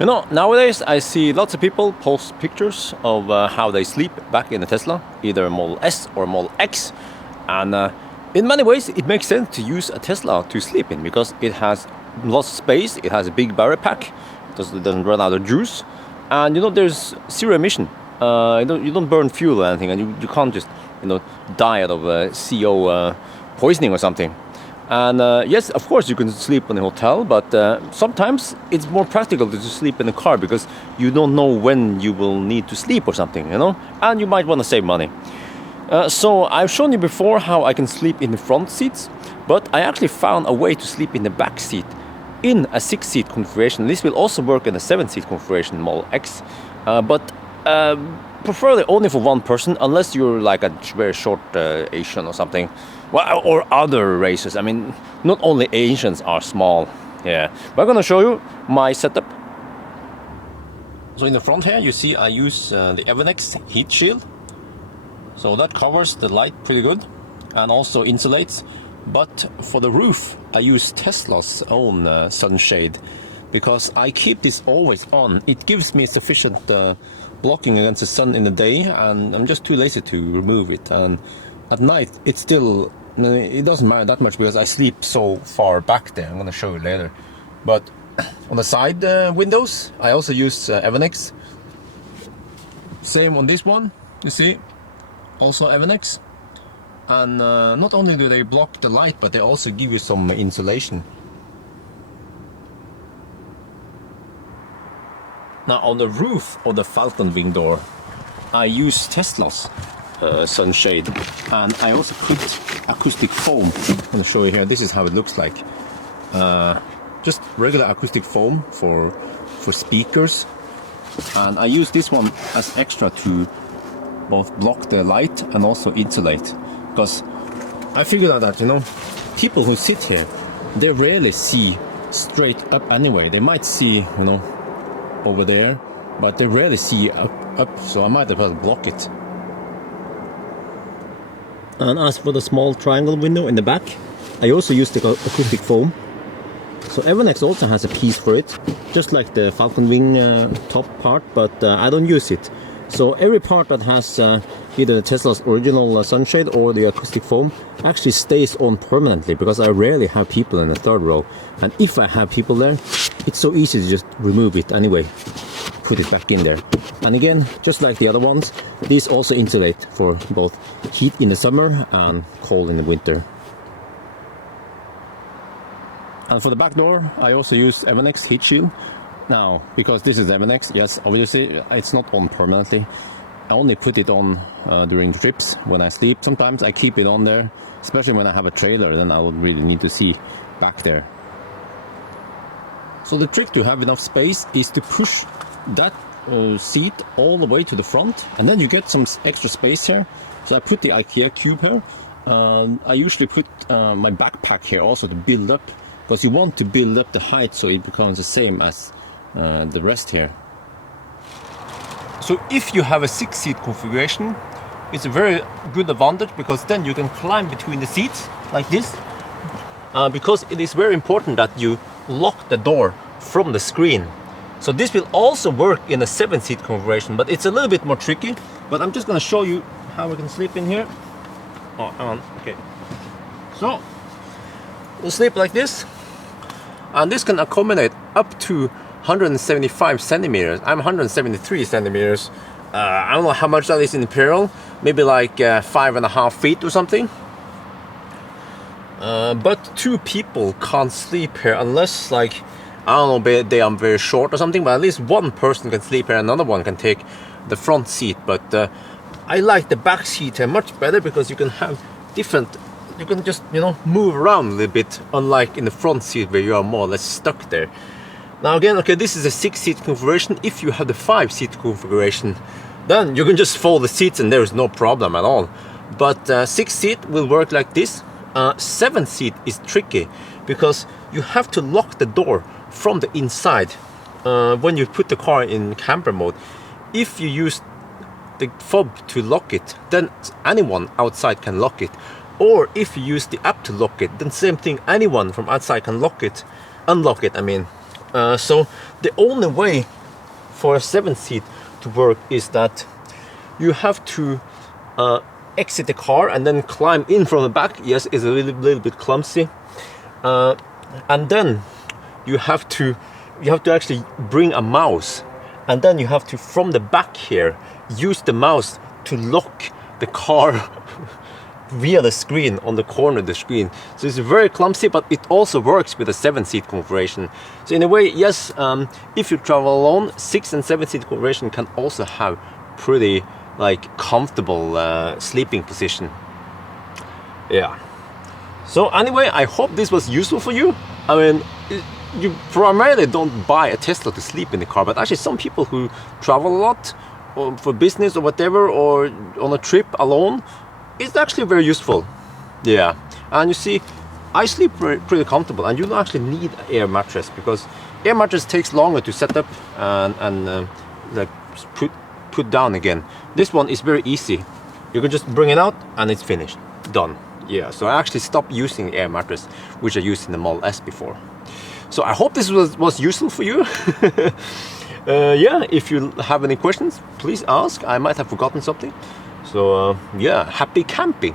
You know, nowadays I see lots of people post pictures of how they sleep back in the Tesla, either Model S or Model X. And in many ways it makes sense to use a Tesla to sleep in because it has lots of space, it has a big battery pack, it doesn't run out of juice. And you know, there's zero emission. You don't burn fuel or anything, and you can't just, you know, die out of CO poisoning or something. And yes, of course you can sleep in a hotel, but sometimes it's more practical to just sleep in a car because you don't know when you will need to sleep or something, you know, and you might want to save money. So I've shown you before how I can sleep in the front seats, but I actually found a way to sleep in the back seat in a 6-seat configuration. This will also work in a 7-seat configuration Model X, but preferably only for one person, unless you're like a very short Asian or something. Well, or other races. I mean, not only Asians are small. Yeah, but I'm gonna show you my setup. So in the front here, you see I use the Evannex heat shield. So that covers the light pretty good and also insulates. But for the roof, I use Tesla's own sunshade because I keep this always on. It gives me sufficient blocking against the sun in the day, and I'm just too lazy to remove it. And at night, it doesn't matter that much because I sleep so far back there. I'm going to show you later. But on the side windows, I also use Evannex. Same on this one, you see, also Evannex. And not only do they block the light, but they also give you some insulation. Now on the roof of the Falcon wing door, I use Tesla's sunshade, and I also put acoustic foam. I'm going to show you here. This is how it looks like. Just regular acoustic foam for speakers, and I use this one as extra to both block the light and also insulate, because I figured out that, you know, people who sit here, they rarely see straight up anyway. They might see, you know, over there, but they rarely see up, so I might as well block it. And as for the small triangle window in the back, I also use the acoustic foam. So Evannex also has a piece for it, just like the Falcon wing top part, but I don't use it. So every part that has either Tesla's original sunshade or the acoustic foam actually stays on permanently, because I rarely have people in the third row. And if I have people there, it's so easy to just remove it anyway, put it back in there. And again, just like the other ones, these also insulate for both heat in the summer and cold in the winter. And for the back door, I also use Evannex heat shield. Now, because this is Evannex, yes, obviously it's not on permanently. I only put it on during trips when I sleep. Sometimes I keep it on there, especially when I have a trailer, then I would really need to see back there. So the trick to have enough space is to push that seat all the way to the front, and then you get some extra space here. So I put the IKEA cube here. I usually put my backpack here also to build up, because you want to build up the height so it becomes the same as the rest here. So if you have a 6-seat configuration, it's a very good advantage, because then you can climb between the seats like this, because it is very important that you lock the door from the screen. So this will also work in a 7-seat configuration, but it's a little bit more tricky. But I'm just going to show you how we can sleep in here. Oh, hang on. Okay. So we'll sleep like this, and this can accommodate up to 175 centimeters. I'm 173 centimeters. I don't know how much that is in imperial. Maybe like 5.5 feet or something. But 2 people can't sleep here unless, like, I don't know, they are very short or something, but at least one person can sleep here, another one can take the front seat. But I like the back seat here much better, because you can have different, you can just, you know, move around a little bit, unlike in the front seat where you are more or less stuck there. Now again, okay, this is a 6-seat configuration. If you have the 5-seat configuration, then you can just fold the seats and there is no problem at all. But 6-seat will work like this. 7-seat is tricky, because you have to lock the door from the inside when you put the car in camper mode. If you use the fob to lock it, then anyone outside can lock it. Or if you use the app to lock it, then same thing, anyone from outside can unlock it, I mean. So the only way for a 7th seat to work is that you have to exit the car and then climb in from the back. Yes, it's a little bit clumsy, and then you have to actually bring a mouse, and then you have to, from the back here, use the mouse to lock the car via the screen on the corner of the screen. So it's very clumsy, but it also works with a 7th seat configuration. So in a way, yes, if you travel alone, 6th and 7th seat configuration can also have pretty like comfortable sleeping position. Yeah. So anyway, I hope this was useful for you. I mean, you primarily don't buy a Tesla to sleep in the car, but actually some people who travel a lot or for business or whatever, or on a trip alone, it's actually very useful. Yeah. And you see, I sleep pretty comfortable, and you don't actually need an air mattress, because air mattress takes longer to set up and like put down again. This one is very easy. You can just bring it out and it's finished, done. Yeah, so I actually stopped using air mattress, which I used in the Model S before. So I hope this was useful for you. Yeah, if you have any questions, please ask. I might have forgotten something. So yeah, happy camping.